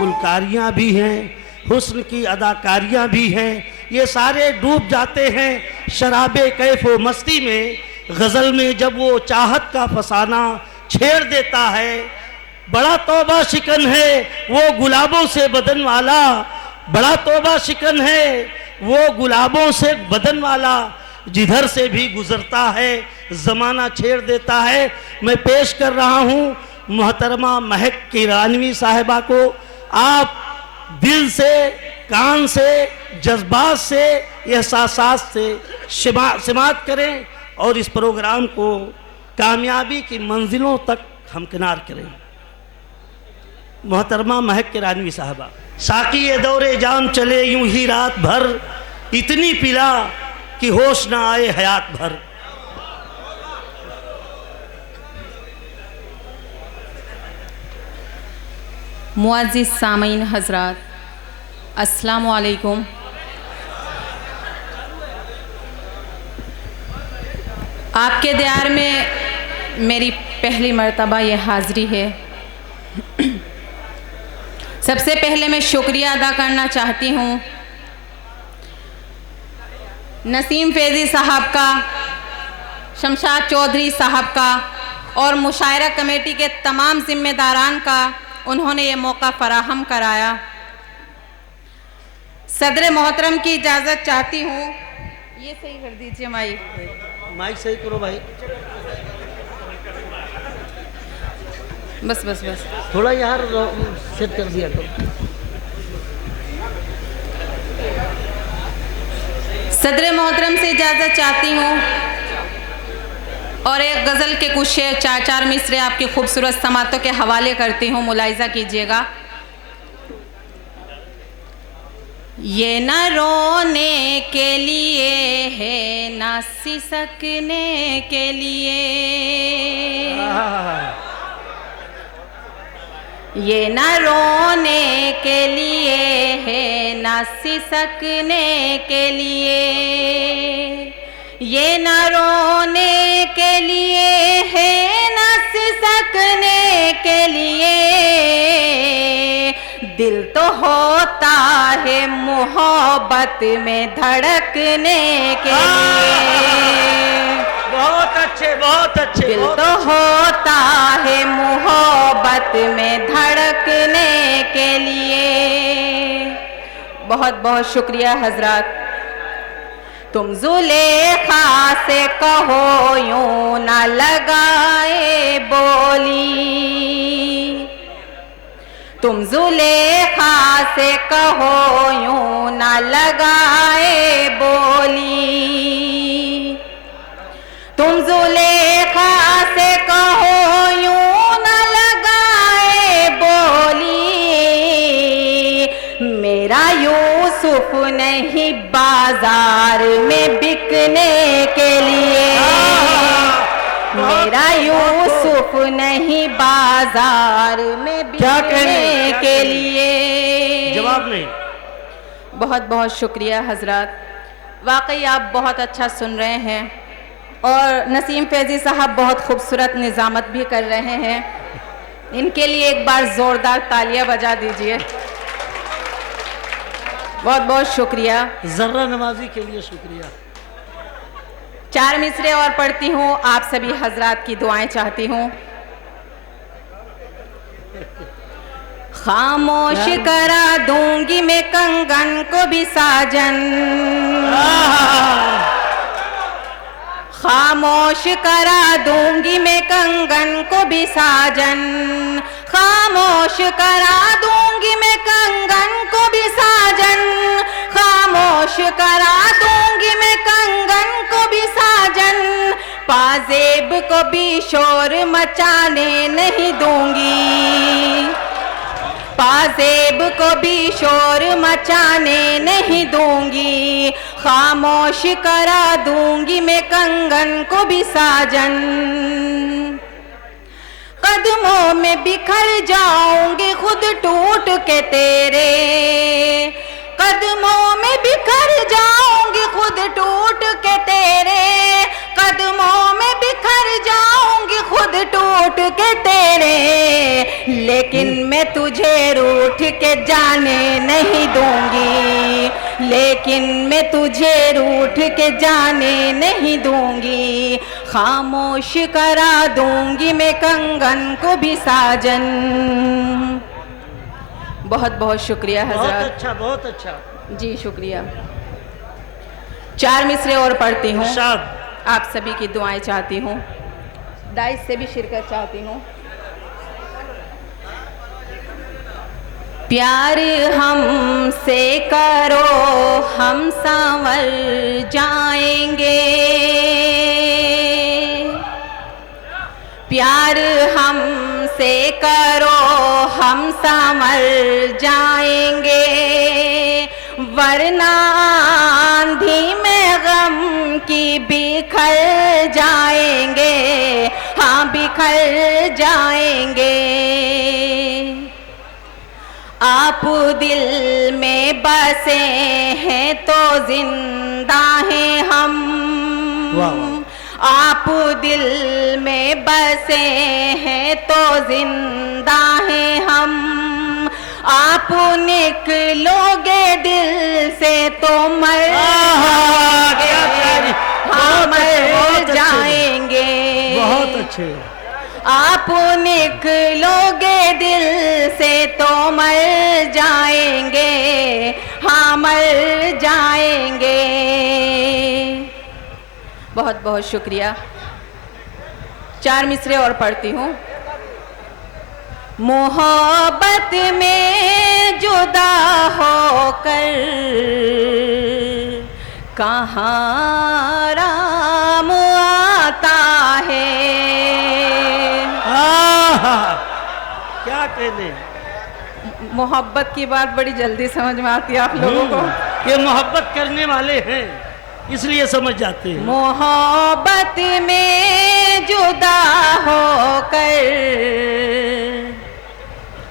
गुलकारियाँ भी हैं, हुस्न की अदाकारियाँ भी हैं। ये सारे डूब जाते हैं शराबे कैफ व मस्ती में। गज़ल में जब वो चाहत का फसाना छेड़ देता है, बड़ा तौबा शिकन है वो गुलाबों से बदन वाला, बड़ा तौबा शिकन है वो गुलाबों से बदन वाला, जिधर से भी गुजरता है ज़माना छेड़ देता है। मैं पेश कर रहा हूँ मोहतरमा महक किरानवी साहिबा को। आप दिल से, कान से, जज्बात से, एहसासात से समाअत करें और इस प्रोग्राम को कामयाबी की मंजिलों तक हमकिनार करें। मोहतरमा महक किरानवी साहिबा। साकी ये दौरे जाम चले यूं ही रात भर, इतनी पिला कि होश ना आए हयात भर। मुअज़्ज़िज़ सामीन हज़रात, अस्सलामु अलैकुम। आपके दयार में मेरी पहली मर्तबा ये हाज़री है। सबसे पहले मैं शुक्रिया अदा करना चाहती हूँ नसीम फैज़ी साहब का, शमशाद चौधरी साहब का और मुशायरा कमेटी के तमाम जिम्मेदारान का। उन्होंने ये मौका फराहम कराया। सदर मोहतरम की इजाज़त चाहती हूँ। ये सही कर दीजिए माइक सही करो भाई। बस बस बस थोड़ा यार सेट कर दिया तो। सदर मोहतरम से इजाज़त चाहती हूँ और एक गज़ल के कुछ शेर, चार चार मिसरे आपकी खूबसूरत समातों के हवाले करती हूँ, मुलाहिज़ा कीजिएगा। ये न रोने के लिए है न सिसकने के लिए, ये न रोने के लिए है न सिसकने के लिए, ये न रोने के लिए है न सिसकने के लिए, दिल तो होता है मोहब्बत में धड़कने के लिए। बहुत अच्छे, बहुत अच्छे। दिल तो होता है मोहब्बत में धड़कने के लिए। बहुत बहुत शुक्रिया हजरात। तुम जुलेखा से कहो यूं न लगाए बोली, तुम जुलेखा से कहो यूं न लगाए बोली, तुम जुलेखा से कहो यूं न लगाए बोली, मेरा यूसुफ नहीं बाजार में बिकने के लिए, मेरा यूसुफ नहीं बाजार में बिकने के लिए। जवाब नहीं। बहुत बहुत शुक्रिया हजरात। वाकई आप बहुत अच्छा सुन रहे हैं और नसीम फैज़ी साहब बहुत खूबसूरत निज़ामत भी कर रहे हैं। इनके लिए एक बार ज़ोरदार तालियां बजा दीजिए। बहुत बहुत शुक्रिया। जर्रा नवाजी के लिए शुक्रिया। चार मिसरे और पढ़ती हूँ, आप सभी हजरात की दुआएं चाहती हूँ। खामोश करा दूंगी मैं कंगन को भी साजन, खामोश करा दूंगी मैं कंगन को भी साजन, खामोश करा दूंगी मैं कंगन को भी साजन, खामोश करा दूंगी मैं कंगन को भी साजन, पाजेब को भी शोर मचाने नहीं दूंगी, पाजेब को भी शोर मचाने नहीं दूंगी, खामोश करा दूंगी मैं कंगन को भी साजन, कदमों में बिखर जाऊंगी खुद टूट के तेरे, कदमों में बिखर जाऊंगी खुद टूट के तेरे, कदमों में बिखर जाऊंगी खुद टूट के तेरे, लेकिन मैं तुझे रूठ के जाने नहीं दूंगी, लेकिन मैं तुझे रूठ के जाने नहीं दूंगी, खामोश करा दूंगी मैं कंगन को भी साजन। बहुत बहुत शुक्रिया बहुत हजरत। अच्छा, बहुत अच्छा। जी शुक्रिया। 4 मिसरे और पढ़ती हूँ, इरशाद। आप सभी की दुआएं चाहती हूँ, दाइस से भी शिरकत चाहती हूँ। प्यार हमसे करो हम संवर जाएंगे, प्यार हमसे करो हम संवर जाएंगे, वरना आंधी में गम की बिखर जाएंगे, हाँ बिखर जाएंगे। आप दिल में बसे हैं तो जिंदा हैं हम, आप दिल में बसे हैं तो जिंदा हैं हम, आप निकलोगे दिल से तो मर जाएंगे, हाँ मर जाएंगे। बहुत अच्छे। आप निकलोगे दिल से तो मर जाएंगे, हाँ मर जाएंगे। बहुत बहुत शुक्रिया। 4 मिसरे और पढ़ती हूँ। मोहब्बत में जुदा होकर कहाँ राम आता है। क्या कहने, मोहब्बत की बात बड़ी जल्दी समझ में आती है आप लोगों को। ये मोहब्बत करने वाले हैं इसलिए समझ जाते हैं। मोहब्बत में जुदा होकर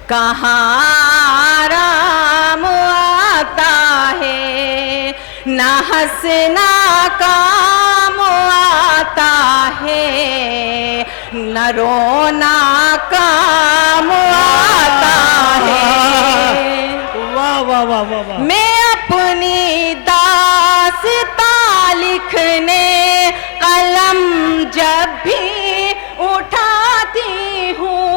कहाँ राम आता है, ना हंसना काम आता है, न रोना काम आता है। वाह वाह वाह वाह वाह। मैं अपनी दास्तां लिखने कलम जब भी उठाती हूँ,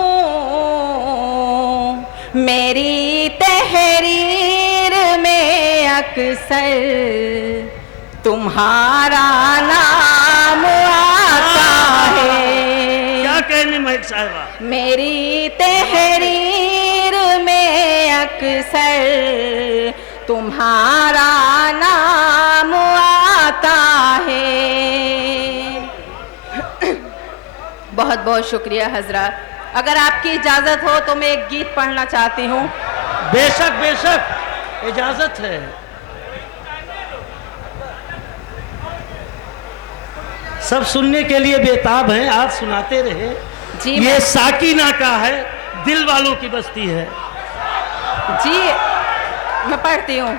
मेरी तहरीर में अक्सर तुम्हारा नाम आता है। क्या कहने महक साहिबा। मेरी तहरीर में अक्सर तुम्हारा नाम आता है। बहुत बहुत शुक्रिया हजरत। अगर आपकी इजाज़त हो तो मैं एक गीत पढ़ना चाहती हूँ। बेशक बेशक, इजाजत है। सब सुनने के लिए बेताब हैं, आप सुनाते रहे। जी ये साकिना का है, दिल वालों की बस्ती है। जी मैं पढ़ती हूँ।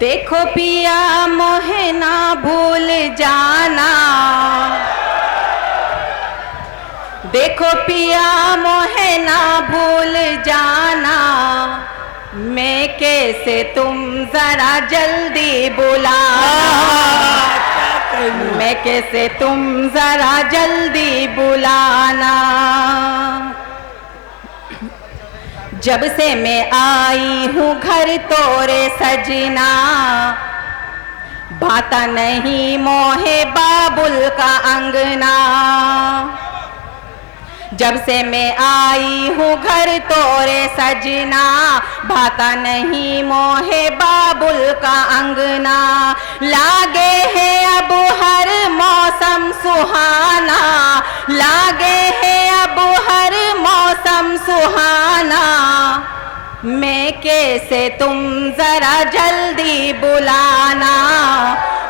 देखो पिया मोहे ना भूल जाना, देखो पिया मोहे ना भूल जाना, मैं कैसे तुम जरा जल्दी बुलाना, मैं कैसे तुम जरा जल्दी बुलाना। जब से मैं आई हूँ घर तोरे सजना, भाता नहीं मोहे बाबुल का अंगना। जब से मैं आई हूँ घर तोरे सजना, भाता नहीं मोहे बाबुल का अंगना। लागे है अब हर मौसम सुहाना, लागे है अब हर मौसम सुहाना, मैं कैसे तुम जरा जल्दी बुलाना,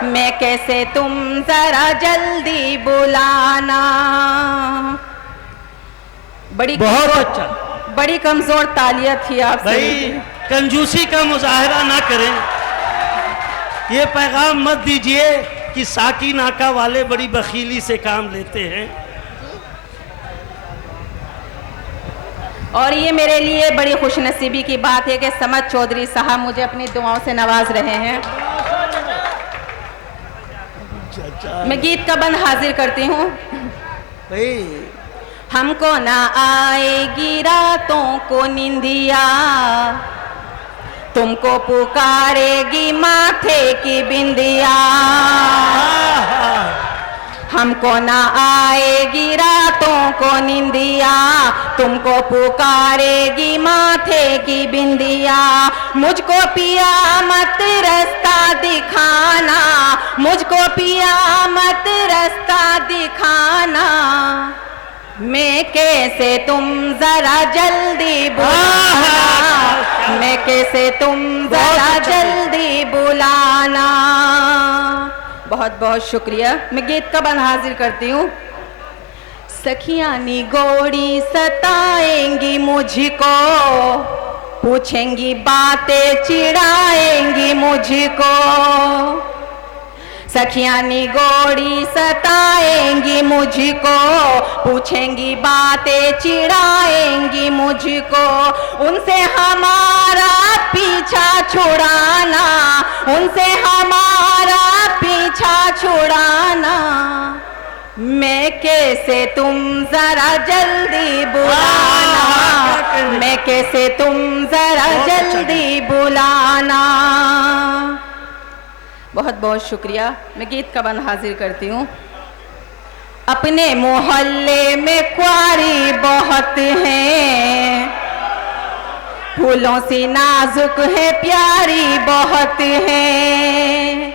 मैं कैसे तुम जरा जल्दी बुलाना। बहुत अच्छा। बड़ी कमजोर तालियां थी आप भाई, कंजूसी का मुजाहरा ना करें। ये पैगाम मत दीजिए कि साकी नाका वाले बड़ी बखीली से काम लेते हैं। और ये मेरे लिए बड़ी खुशनसीबी की बात है कि समद चौधरी साहब मुझे अपनी दुआओं से नवाज रहे हैं। मैं गीत का बंद हाजिर करती हूँ। हमको ना आएगी रातों को निंदिया, तुमको पुकारेगी माथे की बिंदिया। हमको ना आएगी रातों को निंदिया, तुमको पुकारेगी माथे की बिंदिया। मुझको पिया मत रास्ता दिखाना, मुझको पिया मत रास्ता दिखाना। मैं कैसे तुम जरा जल्दी बुलाना, मैं कैसे तुम जरा जल्दी बुलाना। बहुत बहुत शुक्रिया। मैं गीत का बंद हाजिर करती हूँ। सखियाँ निगोड़ी सताएंगी मुझको, पूछेंगी बातें चिढ़ाएंगी मुझको। सखियाँ निगोड़ी सताएंगी मुझको, पूछेंगी बातें चिढ़ाएंगी मुझको। उनसे हमारा पीछा छुड़ाना, उनसे हमारा पीछा छुड़ाना। मैं कैसे तुम जरा जल्दी बुलाना, मैं कैसे तुम जरा जल्दी बुलाना। बहुत बहुत शुक्रिया। मैं गीत का बंद हाजिर करती हूँ। अपने मोहल्ले में क्वारी बहुत हैं, फूलों सी नाजुक है प्यारी बहुत है।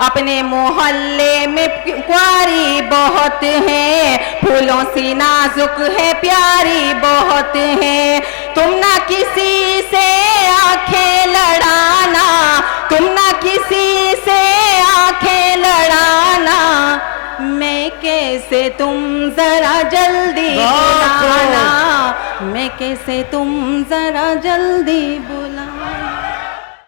अपने मोहल्ले में क्वारी बहुत है, फूलों सी नाजुक है प्यारी बहुत है। तुम ना किसी से आंखें लड़ाना, तुम ना किसी से आंखें लड़ाना। मैं कैसे तुम जरा जल्दी बुलाना, मैं कैसे तुम जरा जल्दी बुलाना।